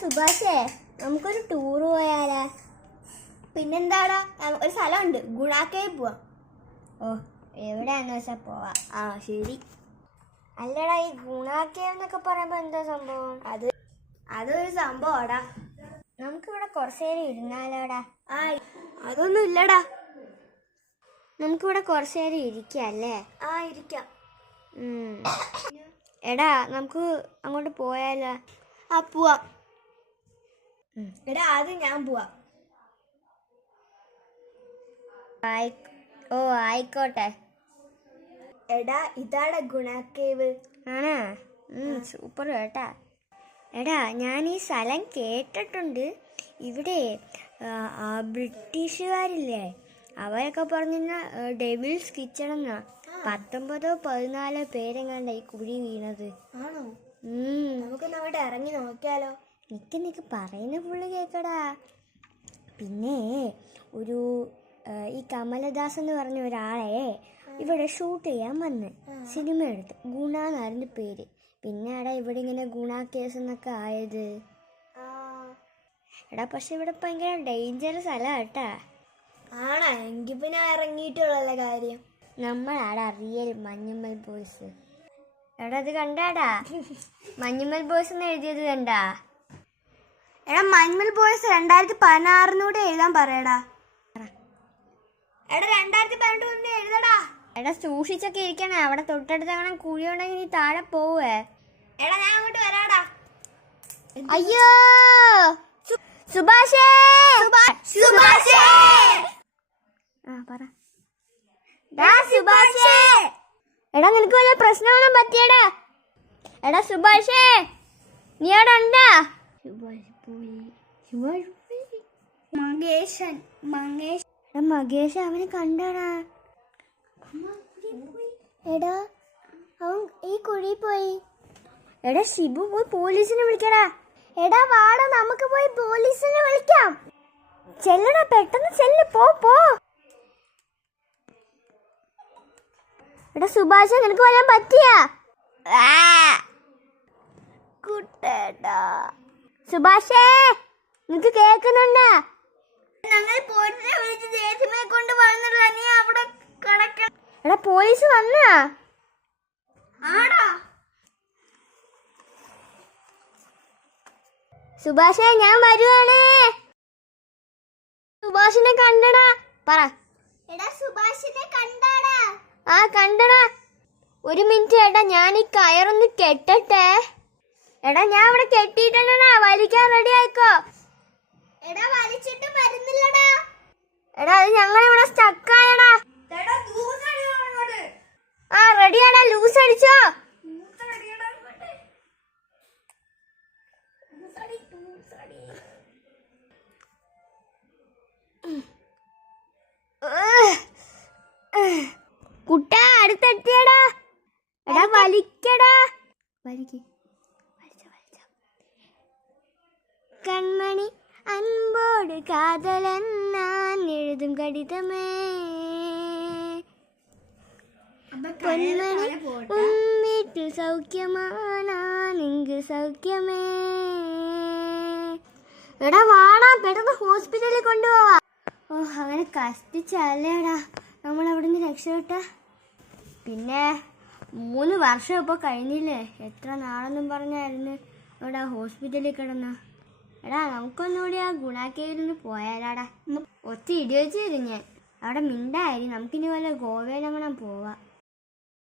സുഭാഷേ, നമുക്കൊരു ടൂർ പോയാലേ? പിന്നെന്താടാ, ഒരു സ്ഥലമുണ്ട്, ഗുണ കേവ് പോവാം. ഓ, എവിടെയാന്ന് വെച്ചാൽ പോവാം. ആ ശരി. അല്ലടാ, ഈ ഗുണ കേവ് എന്നൊക്കെ പറയുമ്പോ എന്താ സംഭവം? അതൊരു സംഭവമാടാ. നമുക്കിവിടെ കുറച്ചു നേരം ഇരുന്നാലോടാ? ആ, അതൊന്നും ഇല്ലടാ. നമുക്കിവിടെ കുറച്ചു നേരം ഇരിക്കല്ലേ? ആ, ഇരിക്കാം. എടാ, നമുക്ക് അങ്ങോട്ട് പോയാലോ? ആ, പോവാം. എടാ, ആദ്യം ഞാൻ പോവാം. ഓ, ആയിക്കോട്ടെ. എടാ, ഇതാണ് ഗുണ കേവ്. ആണോ? സൂപ്പർ കേട്ടാ. എടാ, ഞാൻ ഈ സ്ഥലം കേട്ടിട്ടുണ്ട്. ഇവിടെ ബ്രിട്ടീഷുകാരില്ലേ, അവരൊക്കെ പറഞ്ഞ ഡെവിൾസ് കിച്ചൺ എന്നാ. 19-14 പേരെങ്ങാണ്ട ഈ കുഴി വീണത്. ആണോ? നമുക്ക് അവിടെ ഇറങ്ങി നോക്കിയാലോ? നിക്ക് പറയുന്ന പുള്ളി കേക്കടാ. പിന്നെ ഈ കമലദാസ് എന്ന് പറഞ്ഞ ഒരാളെ ഇവിടെ ഷൂട്ട് ചെയ്യാൻ വന്ന് സിനിമ എടുത്ത്. ഗുണ എന്നായിരുന്നു പേര്. പിന്നെ എടാ, ഇവിടെ ഇങ്ങനെ ഗുണ കേസ് എന്നൊക്കെ ആയത്. എടാ, പക്ഷെ ഇവിടെ ഭയങ്കര ഡേഞ്ചറസ് സ്ഥലം കേട്ടാ. ആണോ? എങ്കിൽ പിന്നെ ഇറങ്ങിയിട്ടുള്ള കാര്യം. നമ്മളാടാ റിയൽ മഞ്ഞുമ്മൽ ബോയ്സ്. എടാ, അത് കണ്ടാടാ? മഞ്ഞുമ്മൽ ബോയ്സ് എന്ന് എഴുതിയത് കണ്ടാ? എടാ, മഞ്ഞുമ്മൽ ബോയ്സ് 2016 എഴുതാൻ പറയടാ. എടാ, 2018 എഴുതടാ. എടാ, സൂക്ഷിച്ചൊക്കെ ഇരിക്കണേ. അവിടെ തൊട്ടടുത്ത് അങ്ങനെ കുഴി ഉണ്ടെങ്കിൽ നീ താഴെ പോവേ. എടാ, ഞാൻ അങ്ങോട്ട് വരാടാ. അയ്യോ, സുഭാഷേ! സുഭാഷേ! പറ. സുഭാഷേ! എടാ, നിനക്ക് വല്ല പ്രശ്നമൊന്നും പറ്റിയടാ? എടാ സുഭാഷേ, നീ അവിടെ ഉണ്ടാ? മകേഷ് അവനെ കണ്ടാടാ. എടാ, അവൻ ഈ കുഴി പോയി. എടാ ഷിബു, പോയി പോലീസിനെ വിളിക്കടാ. എടാ വാടാ, നമുക്ക് പോയി പോലീസിനെ വിളിക്കാം. ചെല്ലടാ, പെട്ടെന്ന് ചെല്ല്, പോ. എടാ സുഭാഷ, നിനക്ക് വല്ലതും പറ്റിയാ? കുട്ടേടാ. സുഭാഷേ, നിനക്ക് കേക്കുന്നുണ്ടാ? ഞങ്ങൾ പോലീസിനെ വിളിച്ച് ജേസിനെ കൊണ്ട് വന്നില്ല. നീ അവിടെ കിടക്കണം. എടാ, പോലീസ് വന്നാ? ആടാ. സുഭാഷേ, ഞാൻ വരുവാണ്. സുഭാഷിനെ കണ്ടടാ. പറ. എടാ, സുഭാഷിനെ കണ്ടാടാ? ആ, കണ്ടടാ. ഒരു മിനിറ്റ് ഏട്ടാ, ഞാൻ ഈ കയറൊന്ന് കെട്ടട്ടെ. എടാ, ഞാൻ ഇവിടെ കെട്ടിയിട്ടുണ്ടടാ. വലിക്കാൻ റെഡി ആയിക്കോ. എടാ, വലിച്ചിട്ട് വരുന്നില്ലടാ. എടാ, അത് ഞങ്ങളിവിടെ സ്റ്റക്കായടാ. ആ, റെഡിയാടാ. ലൂസ് അടിച്ചോ? കുട്ട, അടുത്തെത്തിയടാ. എടാ, വലിക്കടാ. കൺമണി അൻപോട് കാതലെന്നാൻ എഴുതും കടിതമേ, പൊന്മണി വീട്ടിൽ സൗഖ്യമാണെങ്കിൽ സൗഖ്യമേ. എടാ വാടാ, പെട്ടെന്ന് ഹോസ്പിറ്റലിൽ കൊണ്ടുപോവാ. ഓ, അങ്ങനെ കഷ്ടിച്ചല്ലേടാ നമ്മൾ അവിടെ നിന്ന് രക്ഷപ്പെട്ട. പിന്നെ 3 വർഷം ഇപ്പോൾ കഴിഞ്ഞില്ലേ? എത്ര നാളെന്നും പറഞ്ഞായിരുന്നു അവിടെ ഹോസ്പിറ്റലിൽ കിടന്ന. എടാ, നമുക്കൊന്നുകൂടി ആ ഗുണ കേവിൽ നിന്ന് പോയാലാടാ. ഒത്തിരി ഇടി വെച്ച് തരും ഞാൻ. അവിടെ മിണ്ടായി. നമുക്കിനി വല്ല ഗോവയിലെങ്ങനെ പോവാം.